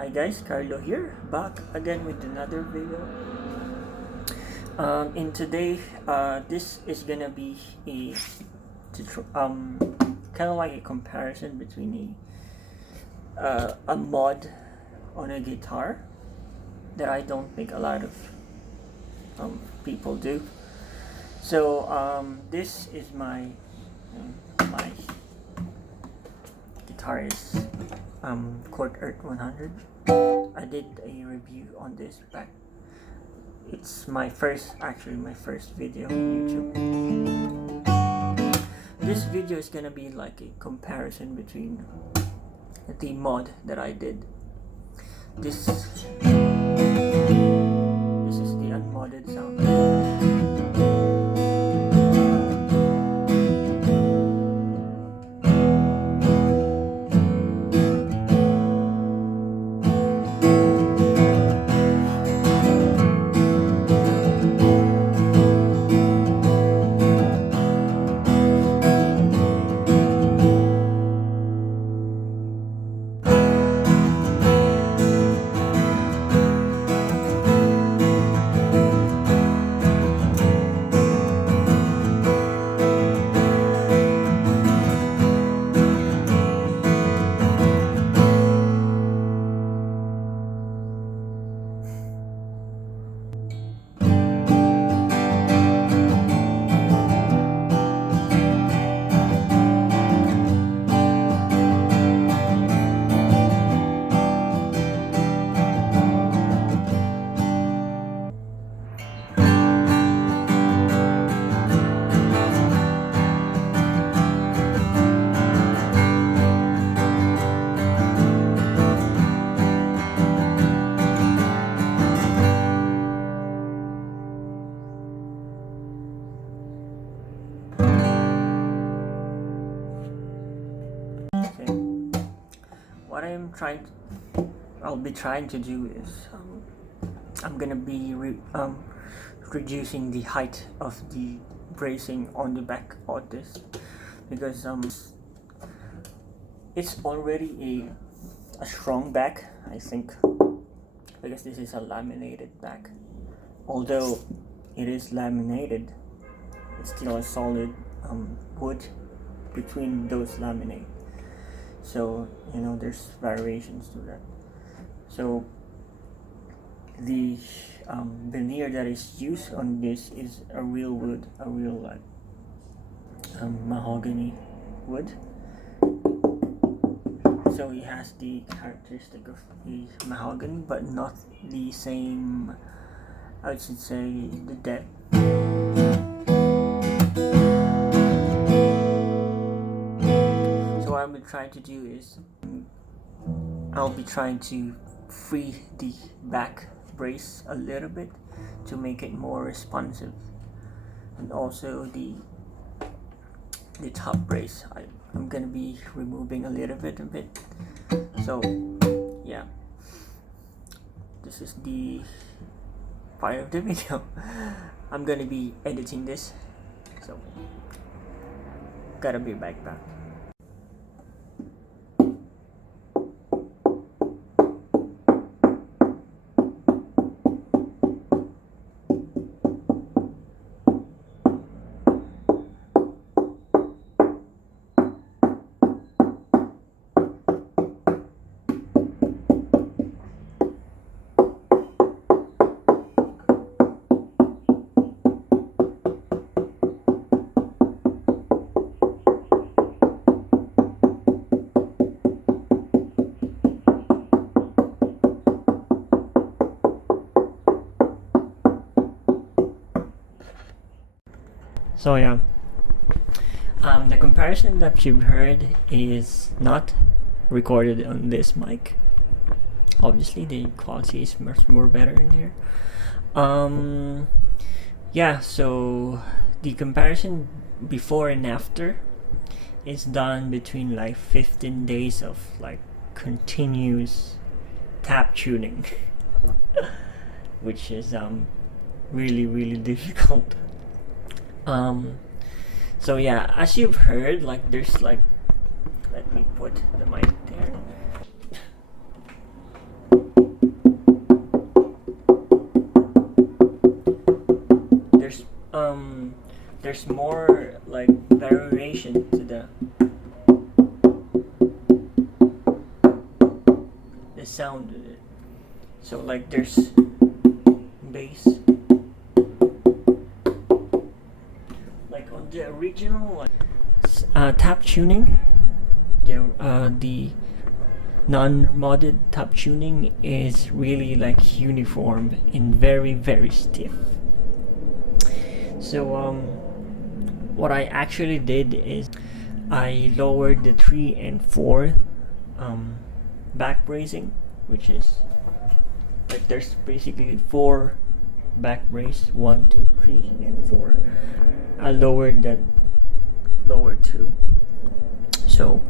Hi guys, Carlo here, back again with another video. In today, this is gonna be a kind of like a comparison between a mod on a guitar that I don't think a lot of people do. So this is my guitar is Cort 100. I did a review on this back. It's my first video on YouTube. This video is gonna be like a comparison between the mod that I did. This is the unmodded sound. I'll be trying to do is I'm gonna be reducing the height of the bracing on the back of this, because it's already a strong back, I think, because this is a laminated back. Although it is laminated, it's still a solid wood between those laminate. So there's variations to that. So the veneer that is used on this is a real wood, a real mahogany wood. So it has the characteristic of the mahogany, but not the same, I should say, the depth. So what I'm trying to do is I'll be trying to free the back brace a little bit to make it more responsive, and also the top brace I'm gonna be removing a little bit of it. So yeah, this is the part of the video. I'm gonna be editing this, so gotta be back. So yeah, the comparison that you've heard is not recorded on this mic. Obviously the quality is much more better in here. Yeah, so the comparison before and after is done between like 15 days of like continuous tap tuning which is really difficult. So yeah, as you've heard, like there's like, let me put the mic there. there's more like variation to the sound of it. So like there's bass, like on the original tap tuning, the non-modded tap tuning is really like uniform and very very stiff. So what I actually did is I lowered the 3 and 4 back bracing, which is like there's basically 4 back brace, 1, 2, 3, and 4. I lowered that lower 2. So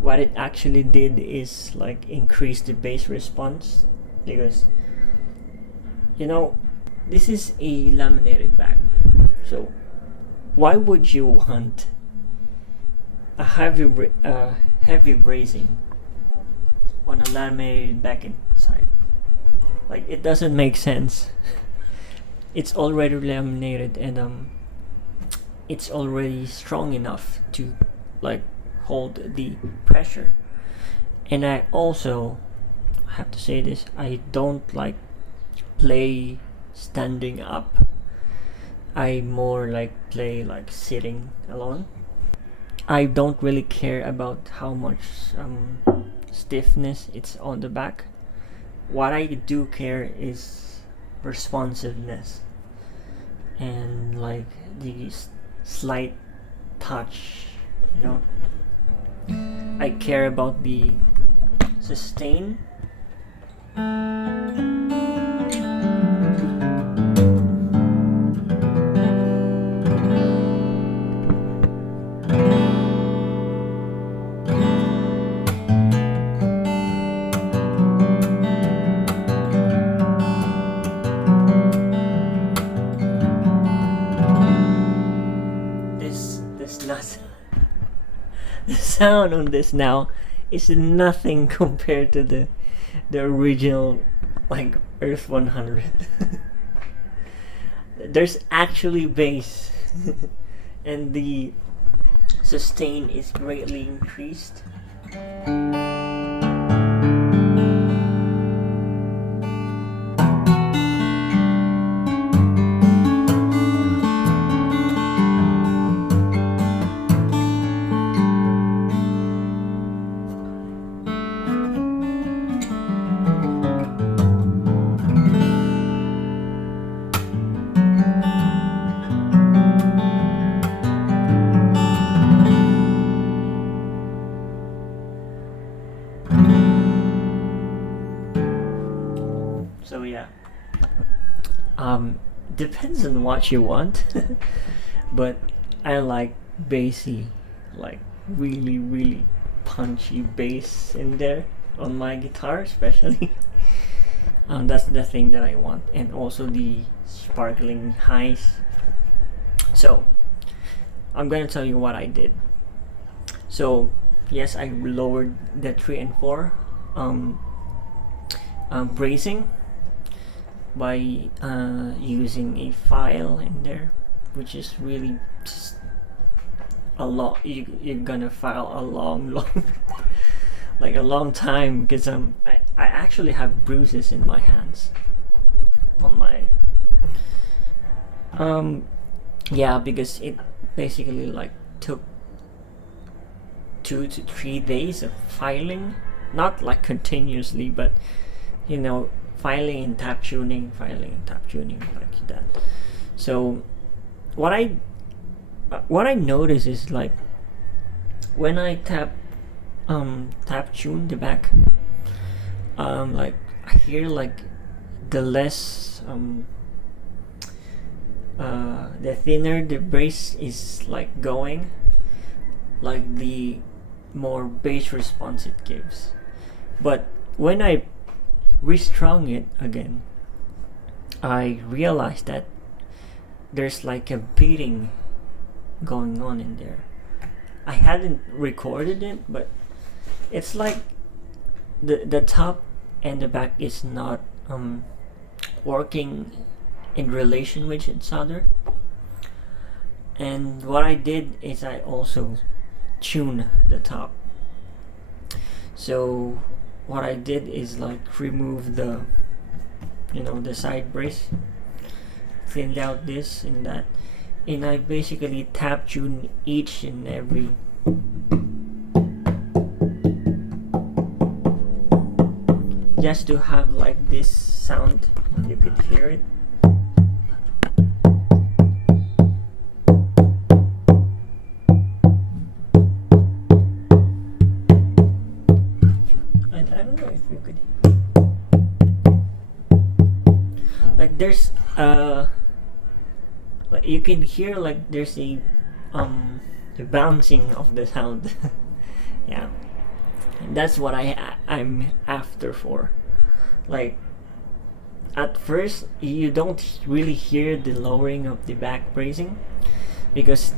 what it actually did is like increase the bass response, because this is a laminated back. So why would you want a heavy bracing on a laminated back inside? Like, it doesn't make sense. It's already laminated, and it's already strong enough to like hold the pressure. And I also have to say this, I don't like play standing up. I more like play like sitting alone. I don't really care about how much stiffness it's on the back. What I do care is responsiveness and like the slight touch, I care about the sustain. The sound on this now is nothing compared to the original like Earth 100. There's actually bass and the sustain is greatly increased. So yeah, depends on what you want, but I like bassy, like really really punchy bass in there on my guitar, especially. That's the thing that I want, and also the sparkling highs. So I'm gonna tell you what I did. So yes, I lowered the 3 and 4 bracing by using a file in there, which is really just a lot. You're gonna file a long like a long time, because I actually have bruises in my hands on my yeah, because it basically like took 2 to 3 days of filing, not like continuously, but filing and tap tuning like that. So what I notice is like when I tap tune the back, like I hear like the less the thinner the brace is like going, like the more bass response it gives. But when I restrung it again, I realized that there's like a beating going on in there. I hadn't recorded it, but it's like the top and the back is not working in relation with each other. And what I did is I also tune the top. So what I did is like remove the the side brace, thinned out this and that, and I basically tap tune each and every just to have like this sound. You could hear it. I don't know if you could, like there's like you can hear like there's a the bouncing of the sound. Yeah, that's what I'm after for. Like at first you don't really hear the lowering of the back bracing because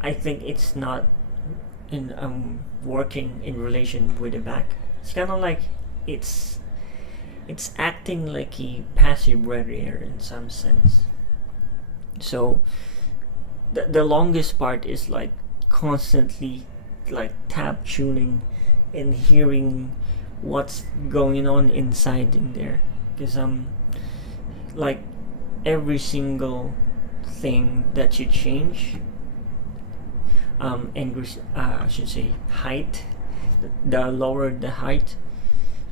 I think it's not in working in relation with the back. It's kind of like it's acting like a passive barrier in some sense. So the longest part is like constantly like tap tuning and hearing what's going on inside in there, because like every single thing that you change, and I should say height, the lower the height,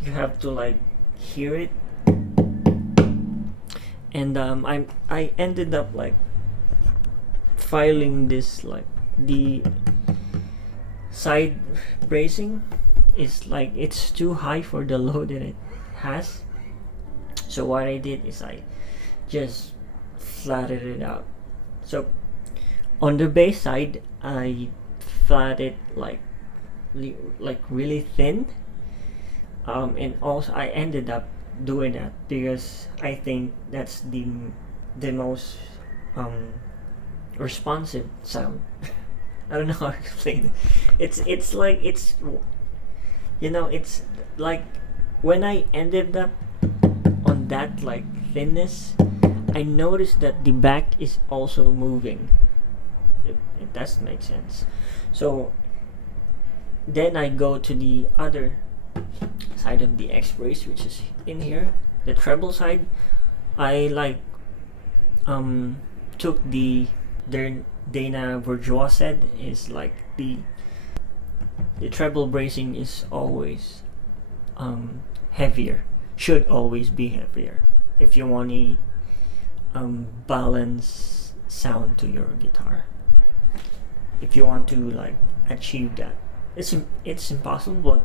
you have to like hear it. And I ended up like filing this, like the side bracing is like it's too high for the load that it has. So what I did is I just flattened it out. So on the bass side I flatted like really thin, and also I ended up doing that because I think that's the most responsive sound. I don't know how to explain it. It's like it's like when I ended up on that like thinness, I noticed that the back is also moving. It does make sense. So then I go to the other side of the X brace, which is in here, the treble side. I like took the Dana Bourgeois said is like the treble bracing is always heavier, should always be heavier if you want a balance sound to your guitar. If you want to like achieve that, it's impossible, but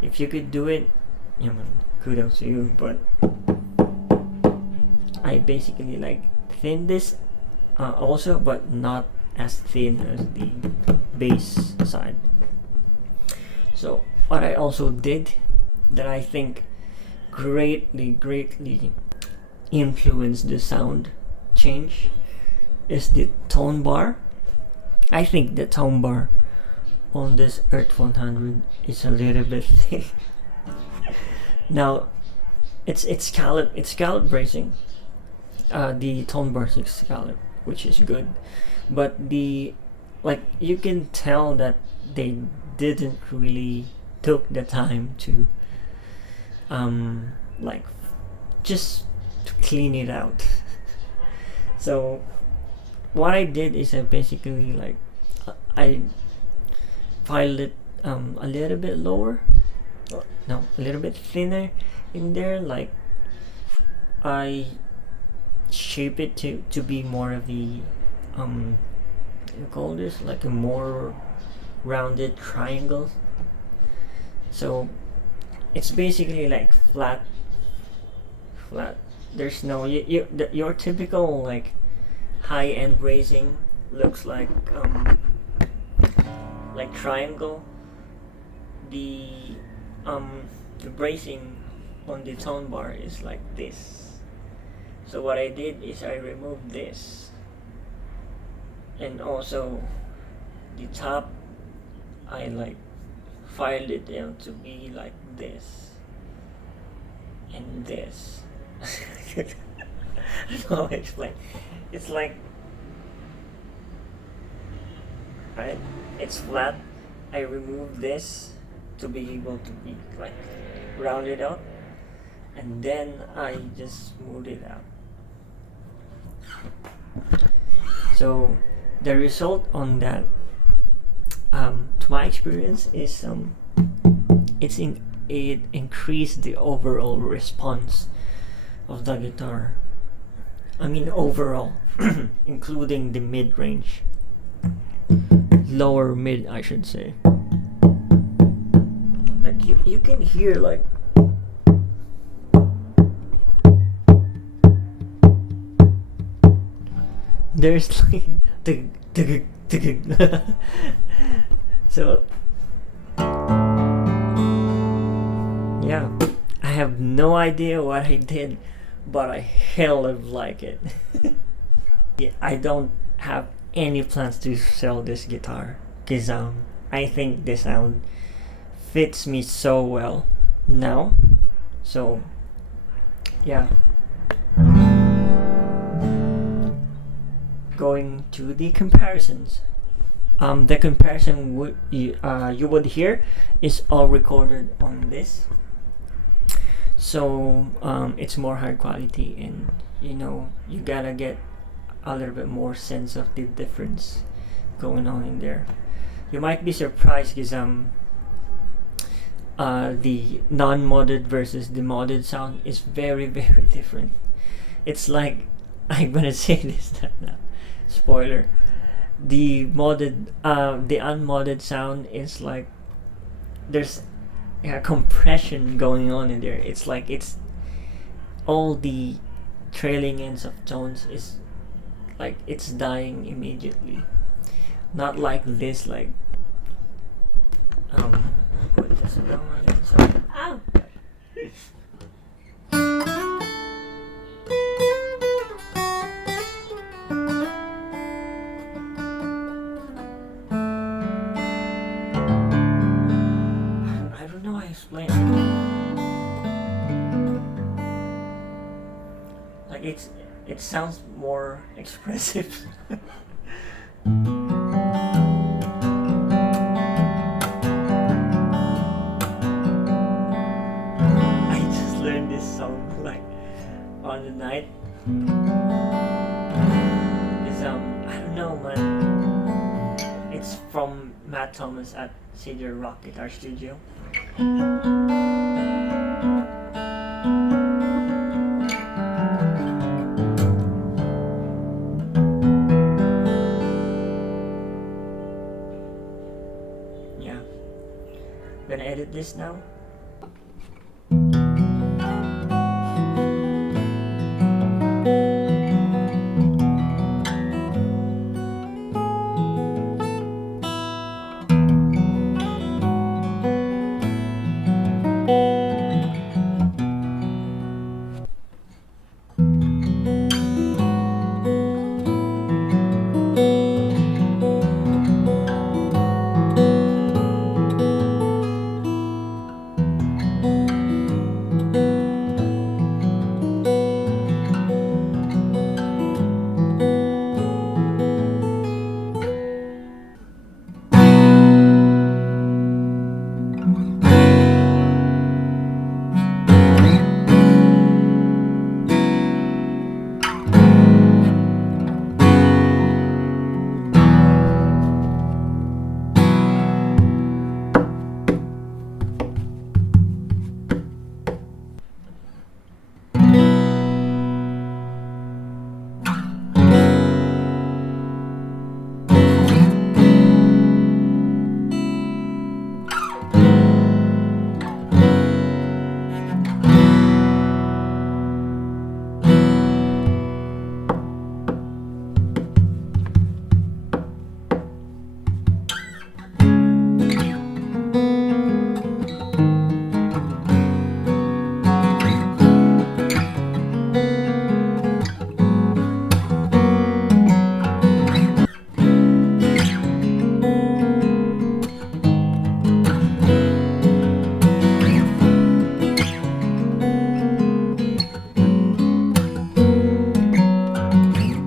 if you could do it, kudos to you. But I basically like thin this also, but not as thin as the bass side. So what I also did that I think greatly influenced the sound change is the tone bar. I think the tone bar on this Earth 100 is a little bit thick. Now it's scallop bracing. The tone bar is scallop, which is good, but the like you can tell that they didn't really took the time to like just to clean it out. So what I did is I basically like I filed it a little bit lower, no, a little bit thinner in there. Like I shape it to be more of the you call this like a more rounded triangle. So it's basically like flat. There's no your typical like high end bracing looks like triangle. The the bracing on the tone bar is like this. So what I did is I removed this, and also the top I like filed it down to be like this and this. I don't know how to explain. It's like right? It's flat. I removed this to be able to be like rounded out, and then I just smoothed it out. So the result on that, to my experience, is it increased the overall response of the guitar. I mean overall, including the mid range, lower mid, I should say. Like you can hear like there's like the so yeah, I have no idea what I did, but I hell of like it. Yeah, I don't have any plans to sell this guitar because I think the sound fits me so well now. So yeah, going to the comparisons. The comparison you would hear is all recorded on this, so it's more high quality, and you gotta get a little bit more sense of the difference going on in there. You might be surprised because the non-modded versus the modded sound is very very different. It's like I'm gonna say this now. Spoiler. The unmodded sound is like there's compression going on in there. It's like it's all the trailing ends of tones is like it's dying immediately. Not like this, like put this down again. Sorry. Ow! I don't know how to explain it. Like it sounds more expressive. I just learned this song like on the night. It's I don't know, man. It's from Matt Thomas at Cedar Rock Guitar Studio. Yeah. I'm gonna edit this now.